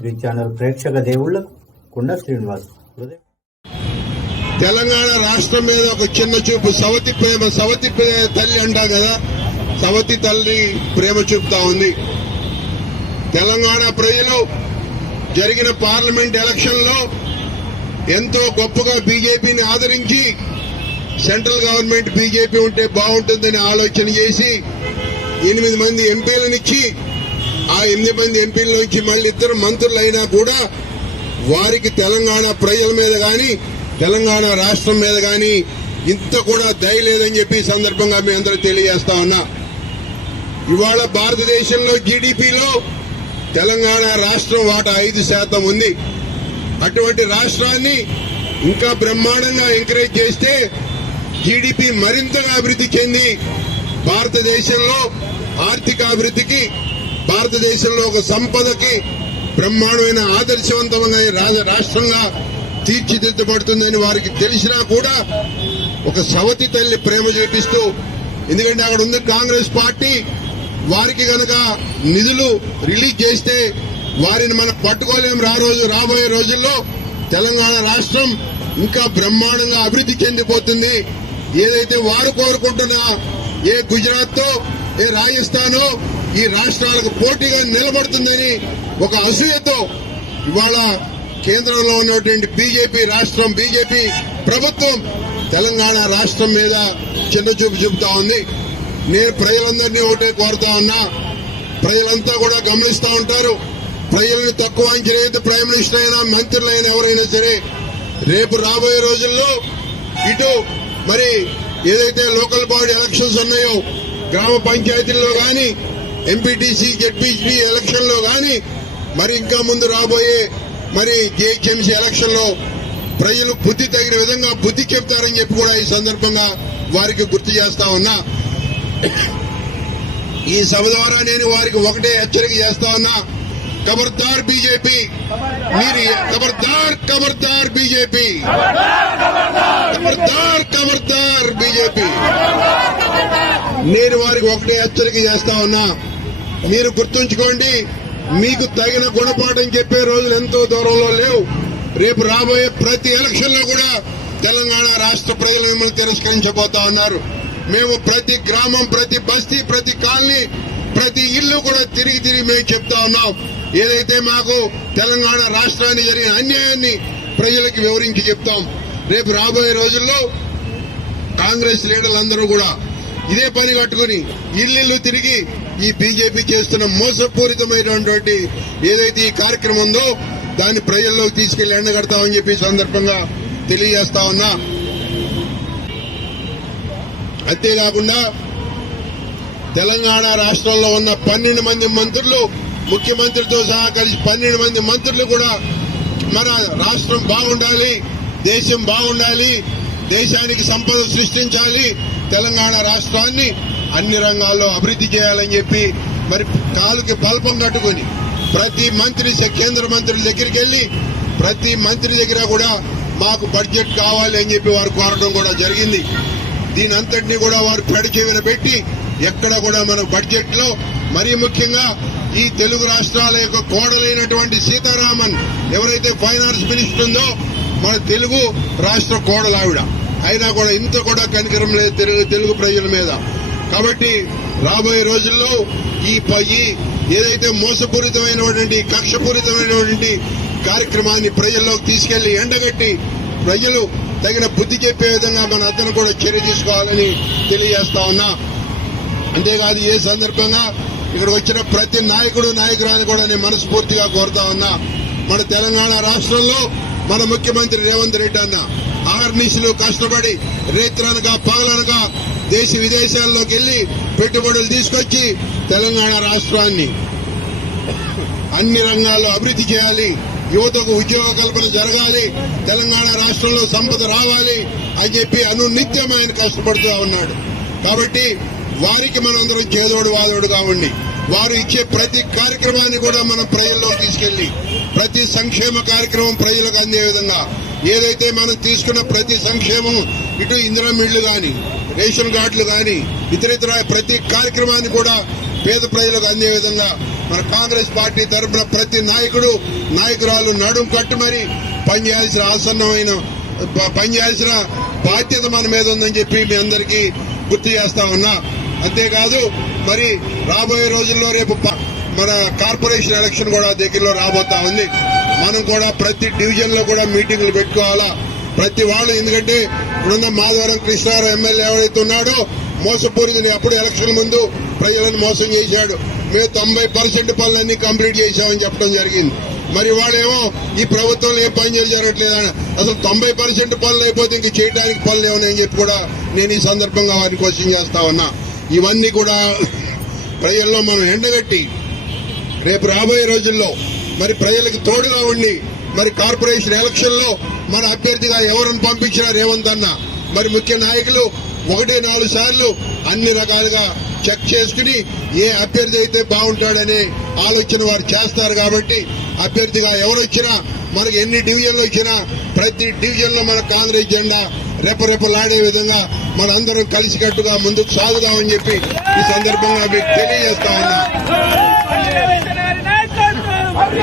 Three channel ప్రేక్షక దేవుళ్ళకు కుండ శ్రీనివాస్ తెలంగాణ రాష్ట్రం మీద ఒక చిన్న చూపు సవతి ప్రేమ సవతి తల్లి అంటా కదా సవతి తల్లి ప్రేమ చూపుతా ఉంది. తెలంగాణ ప్రజలు జరిగిన పార్లమెంట్ ఎలక్షన్లో ఎంతో గొప్పగా బీజేపీని ఆదరించి సెంట్రల్ గవర్నమెంట్ బీజేపీ ఉంటే బాగుంటుందని ఆలోచన చేసి ఎనిమిది మంది ఎంపీలనిచ్చి ఆ ఎనిమిది మంది ఎంపీల నుంచి మళ్ళీ ఇద్దరు మంత్రులైనా కూడా వారికి తెలంగాణ ప్రజల మీద గాని తెలంగాణ రాష్ట్రం మీద గాని ఇంత కూడా దయ లేదని చెప్పి సందర్భంగా మీ అందరూ తెలియజేస్తా ఉన్నా. ఇవాళ భారతదేశంలో జీడిపిలో తెలంగాణ రాష్ట్రం వాటా ఐదు శాతం ఉంది. అటువంటి రాష్ట్రాన్ని ఇంకా బ్రహ్మాండంగా ఎంకరేజ్ చేస్తే జీడిపి మరింతగా అభివృద్ధి చెంది భారతదేశంలో ఆర్థిక అభివృద్ధికి భారతదేశంలో ఒక సంపదకి బ్రహ్మాండమైన ఆదర్శవంతమైన రాజ- రాష్ట్రంగా తీర్చిదిద్దబడుతుందని వారికి తెలిసినా కూడా ఒక సవతి తల్లి ప్రేమ చూపిస్తూ ఎందుకంటే అక్కడ ఉంది కాంగ్రెస్ పార్టీ వారికి గనక నిధులు రిలీజ్ చేస్తే వారిని మనం పట్టుకోలేం రా రోజు రాబోయే రోజుల్లో. తెలంగాణ రాష్ట్రం ఇంకా బ్రహ్మాండంగా అభివృద్ధి చెందిపోతుంది. ఏదైతే వారు కోరుకుంటున్నా ఏ గుజరాత్తో ఏ రాజస్థానో ఈ రాష్ట్రాలకు పోటీగా నిలబడుతుందని ఒక అసూయతో ఇవాళ కేంద్రంలో ఉన్నటువంటి బీజేపీ రాష్ట్రం బీజేపీ ప్రభుత్వం తెలంగాణ రాష్ట్రం మీద చిన్న చూపు చూపుతా ఉంది. నేను ప్రజలందరినీ ఒకటే కోరుతా ఉన్నా ప్రజలంతా కూడా గమనిస్తూ ఉంటారు. ప్రజలను తక్కువ అంచనా ప్రైమ్ మినిస్టర్ అయినా మంత్రులైనా ఎవరైనా సరే రేపు రాబోయే రోజుల్లో ఇటు మరి ఏదైతే లోకల్ బాడీ ఎలక్షన్స్ ఉన్నాయో గ్రామ పంచాయతీల్లో కానీ ఎంపీటీసీ జెడ్పీసీ ఎలక్షన్లో మరి ఇంకా ముందు రాబోయే మరి జేహెచ్ఎంసీ ఎలక్షన్లో ప్రజలు బుద్ధి తగిన విధంగా బుద్ధి చెప్తారని చెప్పి కూడా ఈ సందర్భంగా వారికి గుర్తు చేస్తా ఉన్నా. ఈ సభ ద్వారా నేను వారికి ఒకటే హెచ్చరిక చేస్తా ఉన్నా. ఖబర్దార్ బీజేపీ మీరు ఖబర్దార్ ఖబర్దార్ బీజేపీ ఖబర్దార్ ఖబర్దార్ బీజేపీ నేను వారికి ఒకటే హెచ్చరిక చేస్తా ఉన్నా. మీరు గుర్తుంచుకోండి మీకు తగిన గుణపాఠం చెప్పే రోజులు ఎంతో దూరంలో లేవు. రేపు రాబోయే ప్రతి ఎలక్షన్లో కూడా తెలంగాణ రాష్ట్ర ప్రజలు మిమ్మల్ని తిరస్కరించబోతా ఉన్నారు. మేము ప్రతి గ్రామం ప్రతి బస్తీ ప్రతి కాలనీ ప్రతి ఇల్లు కూడా తిరిగి తిరిగి మేము చెప్తా ఉన్నాం. ఏదైతే మాకు తెలంగాణ రాష్ట్రానికి జరిగిన అన్యాయాన్ని ప్రజలకు వివరించి చెప్తాం. రేపు రాబోయే రోజుల్లో కాంగ్రెస్ లీడర్లందరూ కూడా ఇదే పని కట్టుకుని ఇల్లు తిరిగి ఈ బీజేపీ చేస్తున్న మోసపూరితమైనటువంటి ఏదైతే ఈ కార్యక్రమం ఉందో దాన్ని ప్రజల్లోకి తీసుకెళ్ళి ఎండగడతామని చెప్పి సందర్భంగా తెలియజేస్తా ఉన్నా. అంతేకాకుండా తెలంగాణ రాష్ట్రంలో ఉన్న పన్నెండు మంది మంత్రులు ముఖ్యమంత్రితో సహా కలిసి పన్నెండు మంది మంత్రులు కూడా మన రాష్ట్రం బాగుండాలి దేశం బాగుండాలి దేశానికి సంపద సృష్టించాలి తెలంగాణ రాష్ట్రాన్ని అన్ని రంగాల్లో అభివృద్ధి చేయాలని చెప్పి మరి కాలుకి బల్పం కట్టుకుని ప్రతి మంత్రి కేంద్ర మంత్రుల దగ్గరికి వెళ్ళి ప్రతి మంత్రి దగ్గర కూడా మాకు బడ్జెట్ కావాలి అని చెప్పి వారు కోరడం కూడా జరిగింది. దీని అంతటినీ కూడా వారు పెడచెవిన పెట్టి ఎక్కడ కూడా మన బడ్జెట్లో మరీ ముఖ్యంగా ఈ తెలుగు రాష్ట్రాల యొక్క కోడలైనటువంటి సీతారామన్ ఎవరైతే ఫైనాన్స్ మినిస్టర్ ఉందో మన తెలుగు రాష్ట్ర కోడలావిడ. అయినా కూడా ఇంత కూడా కనికరం లేదు తెలుగు తెలుగు ప్రజల మీద. కాబట్టి రాబోయే రోజుల్లో ఈ ప- ఈ ఏదైతే మోసపూరితమైనటువంటి కక్షపూరితమైనటువంటి కార్యక్రమాన్ని ప్రజల్లోకి తీసుకెళ్ళి ఎండగట్టి ప్రజలు తగిన బుద్ధి చెప్పే విధంగా మన అతను కూడా చర్య తీసుకోవాలని తెలియజేస్తా ఉన్నా. అంతేకాదు ఏ సందర్భంగా ఇక్కడ వచ్చిన ప్రతి నాయకుడు నాయకురాని కూడా నేను మనస్ఫూర్తిగా కోరుతా ఉన్నా. మన తెలంగాణ రాష్ట్రంలో మన ముఖ్యమంత్రి రేవంత్ రెడ్డి అన్న ఆర్నిశలు కష్టపడి రేత్రనగా పగలనగా దేశ విదేశాల్లోకి వెళ్ళి పెట్టుబడులు తీసుకొచ్చి తెలంగాణ రాష్ట్రాన్ని అన్ని రంగాల్లో అభివృద్ధి చేయాలి యువతకు ఉద్యోగ కల్పన జరగాలి తెలంగాణ రాష్ట్రంలో సంపద రావాలి అని చెప్పి అనునిత్యం ఆయన కష్టపడుతూ ఉన్నాడు. కాబట్టి వారికి మనందరం చేదోడు వాదోడుగా ఉండి వారు ఇచ్చే ప్రతి కార్యక్రమాన్ని కూడా మనం ప్రజల్లో తీసుకెళ్ళి ప్రతి సంక్షేమ కార్యక్రమం ప్రజలకు అందే విధంగా ఏదైతే మనం తీసుకున్న ప్రతి సంక్షేమం ఇటు ఇందిరా మిళ్ళు కానీ రేషన్ కార్డులు కానీ ఇతర ఇతర ప్రతి కార్యక్రమాన్ని కూడా పేద ప్రజలకు అందే విధంగా మన కాంగ్రెస్ పార్టీ తరఫున ప్రతి నాయకుడు నాయకురాలు నడుం కట్టు మరి పనిచేయాల్సిన ఆసన్నమైన పనిచేయాల్సిన బాధ్యత మన మీద ఉందని చెప్పి మీ అందరికీ గుర్తు చేస్తా ఉన్నా. అంతేకాదు మరి రాబోయే రోజుల్లో రేపు మన కార్పొరేషన్ ఎలక్షన్ కూడా దగ్గరలో రాబోతా ఉంది. మనం కూడా ప్రతి డివిజన్లో కూడా మీటింగ్లు పెట్టుకోవాలా? ప్రతి వాళ్ళు ఎందుకంటే ఇప్పుడున్న మాధవరం కృష్ణారావు ఎమ్మెల్యే ఎవరైతే ఉన్నాడో మోసపూరితుని అప్పుడు ఎలక్షన్ ముందు ప్రజలను మోసం చేశాడు. మేము తొంభై పర్సెంట్ పనులన్నీ కంప్లీట్ చేశామని చెప్పడం జరిగింది. మరి వాళ్ళేమో ఈ ప్రభుత్వంలో ఏ పని చేసి అసలు తొంభై పర్సెంట్ పనులు అయిపోతే ఇంక చేయడానికి పనులు ఏమని చెప్పి కూడా నేను ఈ సందర్భంగా వారిని క్వశ్చన్ చేస్తా ఉన్నా. ఇవన్నీ కూడా ప్రజల్లో మనం ఎండగట్టి రేపు రాబోయే రోజుల్లో మరి ప్రజలకు తోడుగా ఉండి మరి కార్పొరేషన్ ఎలక్షన్లో మన అభ్యర్థిగా ఎవరిని పంపించినా రేవంత్ అన్న? మరి ముఖ్య నాయకులు ఒకటి నాలుగు సార్లు అన్ని రకాలుగా చెక్ చేసుకుని ఏ అభ్యర్థి అయితే బాగుంటాడనే ఆలోచన వారు చేస్తారు కాబట్టి అభ్యర్థిగా ఎవరు వచ్చినా మనకు ఎన్ని డివిజన్లు వచ్చినా ప్రతి డివిజన్లో మన కాంగ్రెస్ జెండా రెపరెపలాడే విధంగా మనందరం కలిసికట్టుగా ముందుకు సాగుదామని చెప్పి ఈ సందర్భంగా మీకు తెలియజేస్తా ఉన్నా. బండి